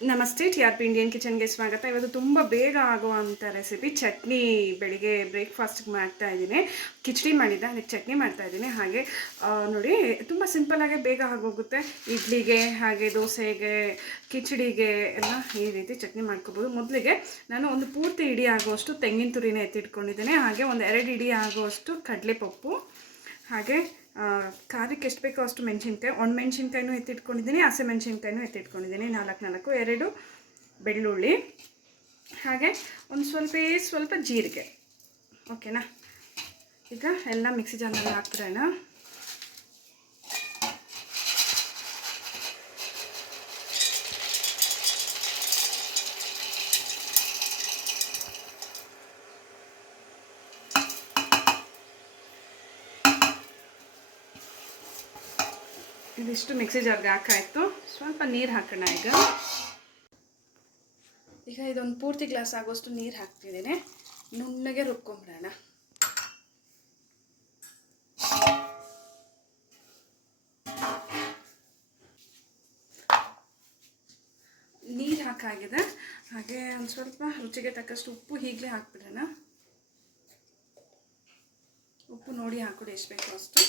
ನಮಸ್ತೆ, TRP Indian ಕಿಚನ್ಗೆ ಸ್ವಾಗತ. ಇವತ್ತು ತುಂಬ ಬೇಗ ಆಗುವಂಥ ರೆಸಿಪಿ ಚಟ್ನಿ. ಬೆಳಿಗ್ಗೆ ಬ್ರೇಕ್ಫಾಸ್ಟ್ಗೆ ಮಾಡ್ತಾ ಇದ್ದೀನಿ. ಕಿಚಡಿ ಮಾಡಿದ್ದೆ, ಅದಕ್ಕೆ ಚಟ್ನಿ ಮಾಡ್ತಾ ಇದ್ದೀನಿ. ಹಾಗೆ ನೋಡಿ, ತುಂಬ ಸಿಂಪಲ್ಲಾಗೆ ಬೇಗ ಆಗೋಗುತ್ತೆ. ಇಡ್ಲಿಗೆ, ಹಾಗೆ ದೋಸೆಗೆ, ಕಿಚಡಿಗೆ ಎಲ್ಲ ಈ ರೀತಿ ಚಟ್ನಿ ಮಾಡ್ಕೋಬೋದು. ಮೊದಲಿಗೆ ನಾನು ಒಂದು ಪೂರ್ತಿ ಇಡಿ ಆಗುವಷ್ಟು ತೆಂಗಿನ ತುರಿನ ಎತ್ತಿಟ್ಕೊಂಡಿದ್ದೀನಿ. ಹಾಗೆ ಒಂದು 2 ಇಡಿ ಆಗುವಷ್ಟು ಕಡಲೆಪಪ್ಪು, ಹಾಗೆ ಖಾರಕ್ಕೆ ಎಷ್ಟು ಬೇಕೋ ಅಷ್ಟು ಮೆಣಸಿನ್ಕಾಯಿ, ಒಣಮೆಣಸಿನ್ಕಾಯಿನೂ ಎತ್ತಿಟ್ಕೊಂಡಿದ್ದೀನಿ, ಹಸಿಮೆಣಸಿನ್ಕಾಯಿನೂ ಎತ್ತಿಟ್ಕೊಂಡಿದ್ದೀನಿ. 4 2 ಬೆಳ್ಳುಳ್ಳಿ, ಹಾಗೆ ಒಂದು ಸ್ವಲ್ಪ ಜೀರಿಗೆ. ಓಕೆನಾ? ಈಗ ಎಲ್ಲ ಮಿಕ್ಸಿ ಜಾರ್ನಲ್ಲಿ ಹಾಕ್ಬಿಡೋಣ. ಇದಿಷ್ಟು ಮಿಕ್ಸಿ ಜಾರ್ಗೆ ಹಾಕಾಯಿತು. ಸ್ವಲ್ಪ ನೀರು ಹಾಕೋಣ. ಈಗ ಇದೊಂದು ಪೂರ್ತಿ ಗ್ಲಾಸ್ ಆಗೋಷ್ಟು ನೀರು ಹಾಕ್ತಿದ್ದೀನಿ. ನುಣ್ಣಗೆ ರುಬ್ಕೊಂಬಿಡೋಣ. ನೀರು ಹಾಕಾಗಿದೆ. ಹಾಗೆ ಒಂದು ಸ್ವಲ್ಪ ರುಚಿಗೆ ತಕ್ಕಷ್ಟು ಉಪ್ಪು ಹೀಗಲೇ ಹಾಕ್ಬಿಡೋಣ. ಉಪ್ಪು ನೋಡಿ ಹಾಕೊಡಿ ಎಷ್ಟು ಬೇಕೋ ಅಷ್ಟು.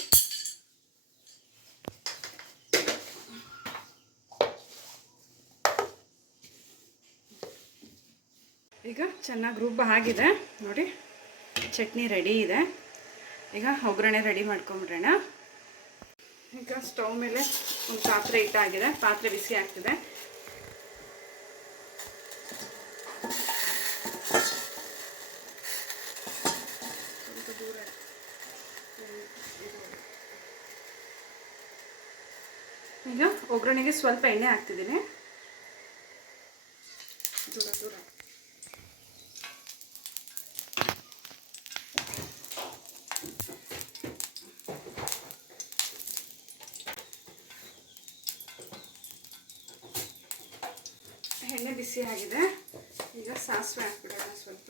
ಈಗ ಚೆನ್ನಾಗಿ ರುಬ್ಬ ಆಗಿದೆ ನೋಡಿ, ಚಟ್ನಿ ರೆಡಿ ಇದೆ. ಈಗ ಒಗ್ಗರಣೆ ರೆಡಿ ಮಾಡ್ಕೊಂಬಿಡೋಣ. ಈಗ ಸ್ಟವ್ ಮೇಲೆ ಒಂದು ಪಾತ್ರೆ ಇಟ್ಟಾಗಿದೆ. ಪಾತ್ರೆ ಬಿಸಿ ಆಗ್ತಿದೆ. ಸ್ವಲ್ಪ ದೂರ. ಈಗ ಒಗ್ಗರಣೆಗೆ ಸ್ವಲ್ಪ ಎಣ್ಣೆ ಹಾಕ್ತಿದ್ದೀನಿ. ದೂರ ಎಣ್ಣೆ ಬಿಸಿ ಆಗಿದೆ. ಈಗ ಸಾಸಿವೆ ಹಾಕ್ಬಿಡೋಣ ಸ್ವಲ್ಪ.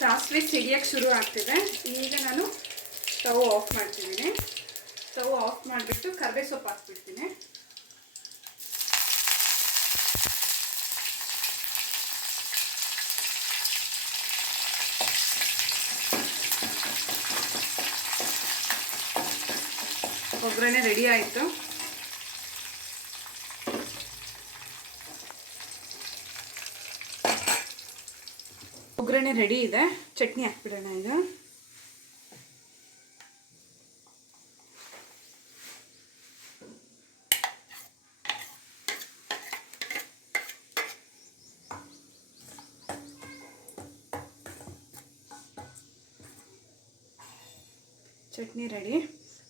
ಸಾಸಿವೆ ಸಿಡಿಯೋಕ್ಕೆ ಶುರು ಆಗ್ತಿದೆ. ಈಗ ನಾನು ಸ್ಟವ್ ಆಫ್ ಮಾಡ್ತಿದ್ದೀನಿ. ಸ್ಟವ್ ಆಫ್ ಮಾಡಿಬಿಟ್ಟು ಕರಿಬೇವು ಸೊಪ್ಪು ಹಾಕ್ಬಿಡ್ತೀನಿ. ಒಗ್ಗರಣೆ ರೆಡಿ ಆಯಿತು. ಒಗ್ಗರಣೆ ರೆಡಿ ಇದೆ. ಚಟ್ನಿ ಹಾಕ್ಬಿಡೋಣ. ಈಗ ಚಟ್ನಿ ರೆಡಿ.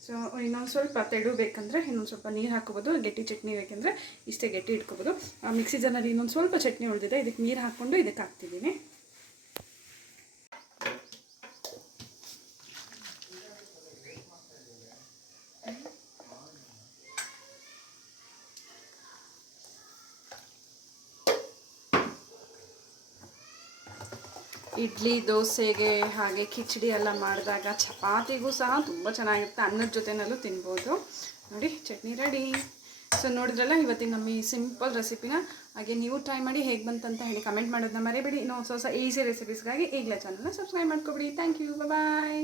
ಸೊ ಇನ್ನೊಂದು ಸ್ವಲ್ಪ ತೆಳು ಬೇಕಂದರೆ ಇನ್ನೊಂದು ಸ್ವಲ್ಪ ನೀರು ಹಾಕೋಬೋದು. ಗಟ್ಟಿ ಚಟ್ನಿ ಬೇಕೆಂದರೆ ಇಷ್ಟೇ ಗಟ್ಟಿ ಇಟ್ಕೋಬೋದು. ಮಿಕ್ಸಿ ಜಾರ್ನಲ್ಲಿ ಇನ್ನೊಂದು ಸ್ವಲ್ಪ ಚಟ್ನಿ ಉಳಿದಿದೆ. ಇದಕ್ಕೆ ನೀರು ಹಾಕ್ಕೊಂಡು ಇದಕ್ಕೆ ಹಾಕ್ತಿದ್ದೀನಿ. ಇಡ್ಲಿ, ದೋಸೆಗೆ, ಹಾಗೆ ಕಿಚಡಿ ಎಲ್ಲ ಮಾಡಿದಾಗ ಚಪಾತಿಗೂ ಸಹ ತುಂಬ ಚೆನ್ನಾಗಿರುತ್ತೆ. ಅನ್ನದ ಜೊತೆನಲ್ಲೂ ತಿನ್ಬೋದು. ನೋಡಿ, ಚಟ್ನಿ ರೆಡಿ. ಸೊ ನೋಡಿದ್ರಲ್ಲ ಇವತ್ತಿನ ನಮ್ಮ ಈ ಸಿಂಪಲ್ ರೆಸಿಪಿನ. ಹಾಗೆ ನೀವು ಟ್ರೈ ಮಾಡಿ ಹೇಗೆ ಬಂತಂತ ಹೇಳಿ ಕಮೆಂಟ್ ಮಾಡೋದನ್ನ ಮರಿಬೇಡಿ. ಇನ್ನೂ ಹೊಸ ಈಸಿ ರೆಸಿಪೀಸ್ಗಾಗಿ ಈಗಲೇ ಚಾನಲ್ನ ಸಬ್ಸ್ಕ್ರೈಬ್ ಮಾಡ್ಕೊಬಿಡಿ. Thank you. ಬಾಯ್.